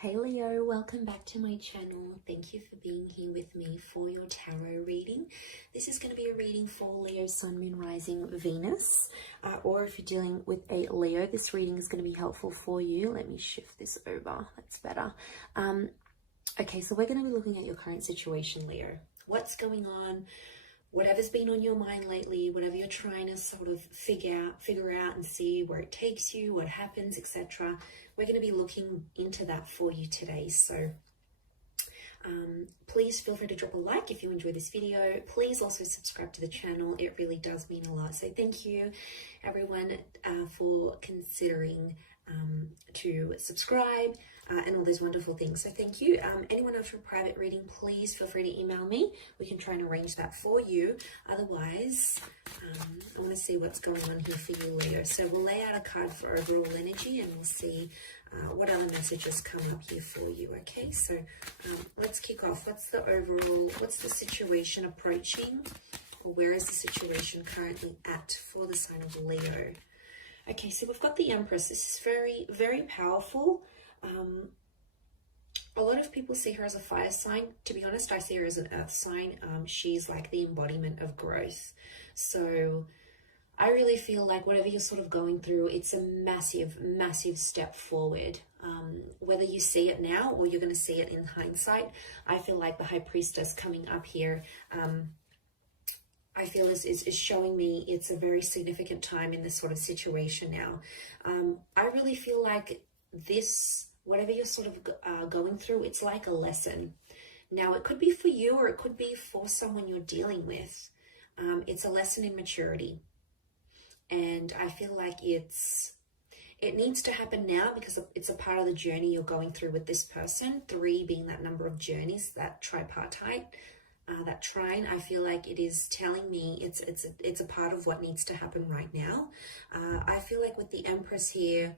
Hey Leo, welcome back to my channel. Thank you for being here with me for your tarot reading. This is going to be a reading for Leo, Sun, Moon, Rising, Venus. Or if you're dealing with a Leo, this reading is going to be helpful for you. Let me shift this over. That's better. Okay, so we're going to be looking at your current situation, Leo. What's going on? Whatever's been on your mind lately, whatever you're trying to sort of figure out and see where it takes you, what happens, etc. We're going to be looking into that for you today. So please feel free to drop a like if you enjoy this video. Please also subscribe to the channel. It really does mean a lot. So thank you everyone for considering to subscribe and all those wonderful things. So thank you. Anyone else for a private reading, please feel free to email me. We can try and arrange that for you. Otherwise, I want to see what's going on here for you, Leo. So we'll lay out a card for overall energy and we'll see what other messages come up here for you. Okay, so let's kick off. What's the situation approaching, or where is the situation currently at for the sign of Leo? Okay, so we've got the Empress. This is very, very powerful. A lot of people see her as a fire sign. To be honest, I see her as an earth sign. She's like the embodiment of growth. So I really feel like whatever you're sort of going through, it's a massive, massive step forward. Whether you see it now or you're going to see it in hindsight, I feel like the High Priestess coming up here, I feel is showing me it's a very significant time in this sort of situation now. I really feel like this, whatever you're sort of going through, it's like a lesson. Now, it could be for you or it could be for someone you're dealing with. It's a lesson in maturity. And I feel like it needs to happen now because it's a part of the journey you're going through with this person. 3 being that number of journeys, that tripartite. That trine, I feel like it is telling me it's a part of what needs to happen right now. I feel like with the Empress here,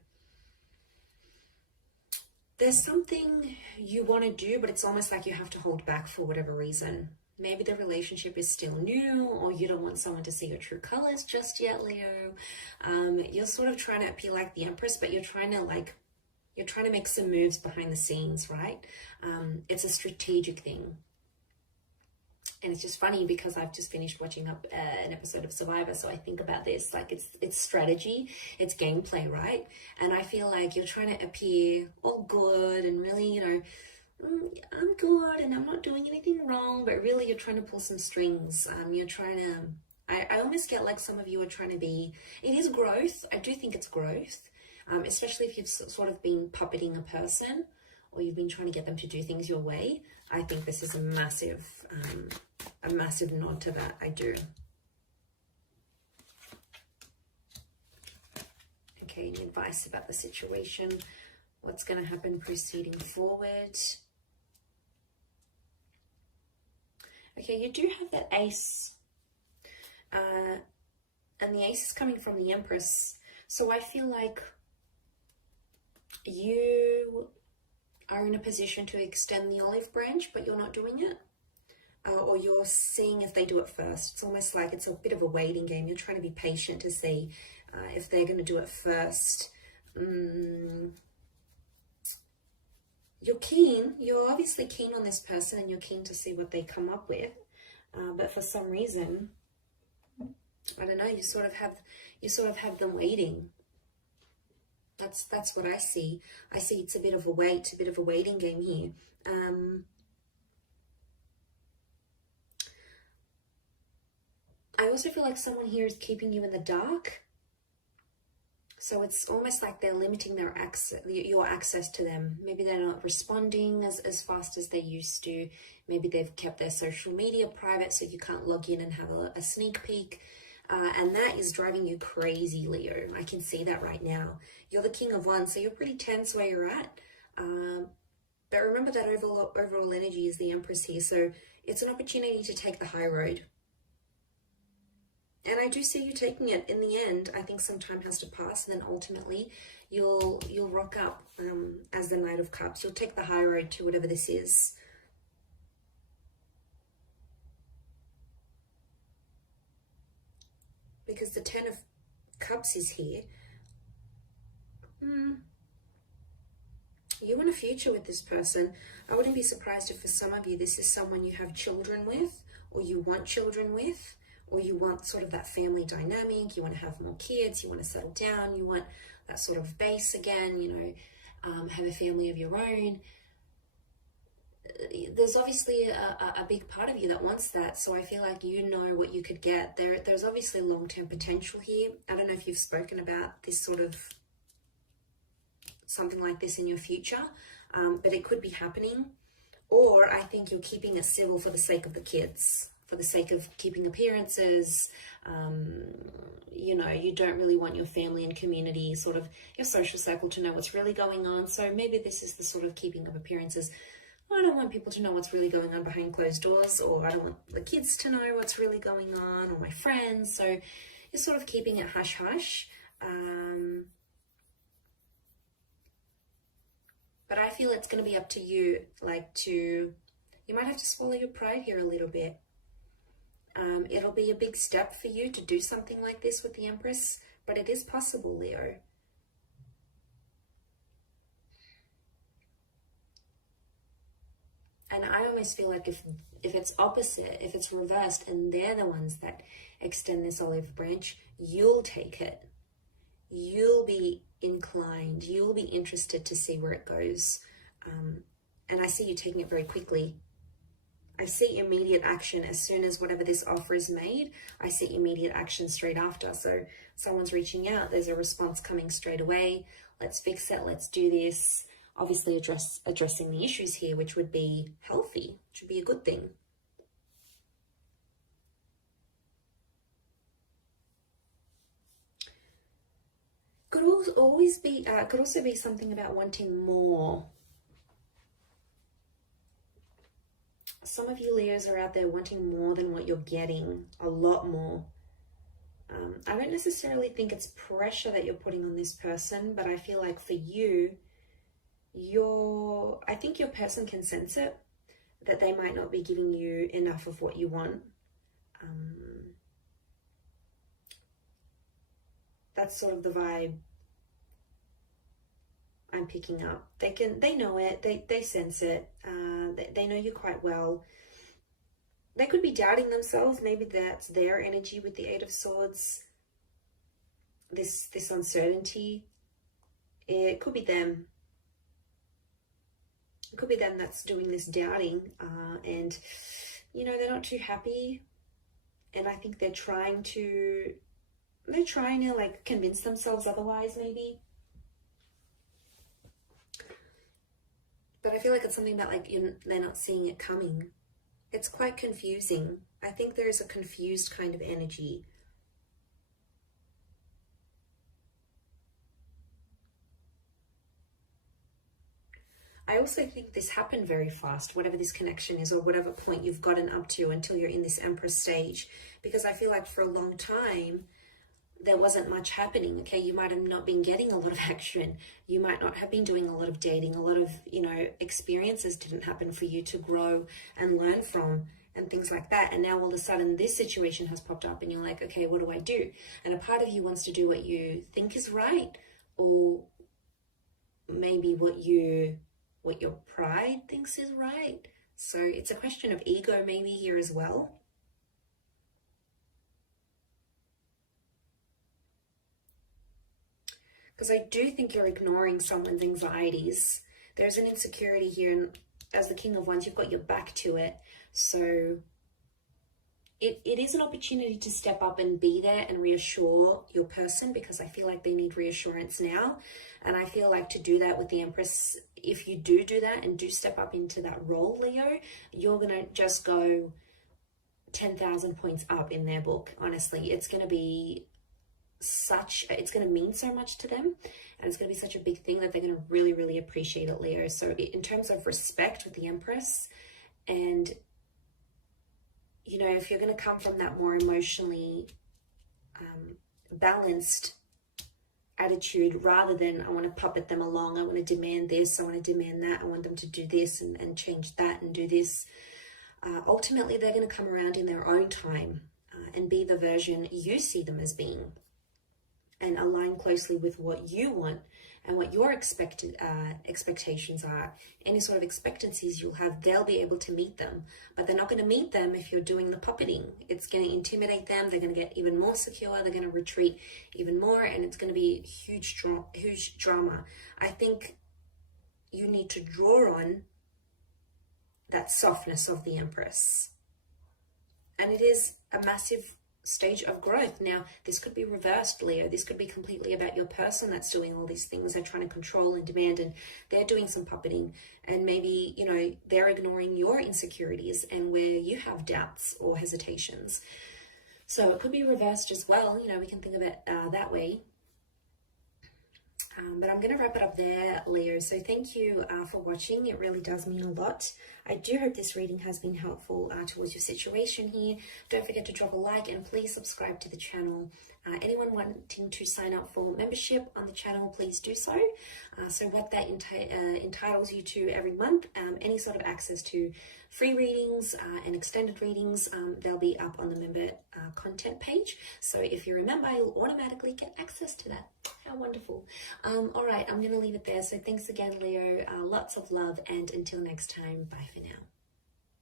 there's something you want to do, but it's almost like you have to hold back for whatever reason. Maybe the relationship is still new, or you don't want someone to see your true colors just yet, Leo. You're sort of trying to appear like the Empress, but you're trying to make some moves behind the scenes, right? It's a strategic thing. And it's just funny because I've just finished watching an episode of Survivor, so I think about this, like it's strategy, it's gameplay, right? And I feel like you're trying to appear all good and really, you know, I'm good and I'm not doing anything wrong, but really you're trying to pull some strings. You're trying to, I almost get like some of you are trying to be, it is growth. I do think it's growth, especially if you've sort of been puppeting a person or you've been trying to get them to do things your way. I think this is a massive nod to that. I do. Okay, any advice about the situation? What's going to happen proceeding forward? Okay, you do have that Ace. And the Ace is coming from the Empress. So I feel like you are in a position to extend the olive branch, but you're not doing it. Or you're seeing if they do it first. It's almost like it's a bit of a waiting game. You're trying to be patient to see if they're going to do it first. You're keen. You're obviously keen on this person and you're keen to see what they come up with. But for some reason, I don't know, you sort of have them waiting. That's what I see. I see it's a bit of a waiting game here. I also feel like someone here is keeping you in the dark. So it's almost like they're limiting their your access to them. Maybe they're not responding as fast as they used to. Maybe they've kept their social media private so you can't log in and have a sneak peek. And that is driving you crazy, Leo. I can see that right now. You're the King of Wands, so you're pretty tense where you're at. But remember that overall energy is the Empress here. So it's an opportunity to take the high road. And I do see you taking it in the end. I think some time has to pass, and then ultimately you'll rock up as the Knight of Cups. You'll take the high road to whatever this is. Because the 10 of Cups is here. You want a future with this person. I wouldn't be surprised if for some of you this is someone you have children with, or you want children with, or you want sort of that family dynamic. You want to have more kids, you want to settle down, you want that sort of base again, you know, have a family of your own. There's obviously a big part of you that wants that, so I feel like you know what you could get. There's obviously long-term potential here. I don't know if you've spoken about this sort of something like this in your future, but it could be happening. Or I think you're keeping it civil for the sake of the kids, for the sake of keeping appearances. You know, you don't really want your family and community, sort of your social circle, to know what's really going on. So maybe this is the sort of keeping of appearances. I don't want people to know what's really going on behind closed doors, or I don't want the kids to know what's really going on, or my friends. So you're sort of keeping it hush-hush. But I feel it's going to be up to you, you might have to swallow your pride here a little bit. It'll be a big step for you to do something like this with the Empress, but it is possible, Leo. And I almost feel like if it's opposite, if it's reversed, and they're the ones that extend this olive branch, you'll take it. You'll be inclined, you'll be interested to see where it goes. And I see you taking it very quickly. I see immediate action as soon as whatever this offer is made. I see immediate action straight after. So someone's reaching out, there's a response coming straight away. Let's fix it, let's do this. Obviously addressing the issues here, which would be healthy, which would be a good thing. Could also be something about wanting more. Some of you Leos are out there wanting more than what you're getting, a lot more. I don't necessarily think it's pressure that you're putting on this person, but I feel like for you, I think your person can sense it, that they might not be giving you enough of what you want. That's sort of the vibe I'm picking up. They know it, they sense it, they know you quite well. They could be doubting themselves. Maybe that's their energy with the Eight of Swords, this uncertainty. It could be them. It could be them that's doing this doubting, and you know, they're not too happy, and I think they're trying to like convince themselves otherwise, maybe. But I feel like it's something that they're not seeing it coming. It's quite confusing. I think there is a confused kind of energy. I also think this happened very fast, whatever this connection is, or whatever point you've gotten up to until you're in this Empress stage, because I feel like for a long time, there wasn't much happening. Okay, you might have not been getting a lot of action. You might not have been doing a lot of dating. A lot of, you know, experiences didn't happen for you to grow and learn from and things like that. And now all of a sudden this situation has popped up and you're like, okay, what do I do? And a part of you wants to do what you think is right, or maybe what your pride thinks is right. So it's a question of ego maybe here as well. Because I do think you're ignoring someone's anxieties. There's an insecurity here, and as the King of Wands, you've got your back to it. So it is an opportunity to step up and be there and reassure your person, because I feel like they need reassurance now. And I feel like to do that with the Empress, if you do that and do step up into that role, Leo, you're going to just go 10,000 points up in their book. Honestly, it's going to be it's going to mean so much to them, and it's going to be such a big thing that they're going to really, really appreciate it, Leo. So in terms of respect with the Empress, and you know, if you're going to come from that more emotionally balanced attitude, rather than I want to puppet them along, I want to demand this, I want to demand that, I want them to do this and change that and do this, ultimately they're going to come around in their own time and be the version you see them as being, and align closely with what you want and what your expectations are, any sort of expectancies you'll have, they'll be able to meet them. But they're not going to meet them if you're doing the puppeting. It's going to intimidate them. They're going to get even more secure. They're going to retreat even more, and it's going to be huge drama. I think you need to draw on that softness of the Empress. And it is a massive stage of growth. Now, this could be reversed, Leo. This could be completely about your person that's doing all these things. They're trying to control and demand, and they're doing some puppeting, and maybe, you know, they're ignoring your insecurities and where you have doubts or hesitations. So it could be reversed as well. You know, we can think of it that way. But I'm going to wrap it up there, Leo. So thank you for watching. It really does mean a lot. I do hope this reading has been helpful towards your situation here. Don't forget to drop a like and please subscribe to the channel. Anyone wanting to sign up for membership on the channel, please do so. So what that entitles you to every month, any sort of access to free readings and extended readings, they'll be up on the member content page. So if you're a member, you'll automatically get access to that. How wonderful. All right, I'm going to leave it there. So thanks again, Leo. Lots of love, and until next time, bye for now.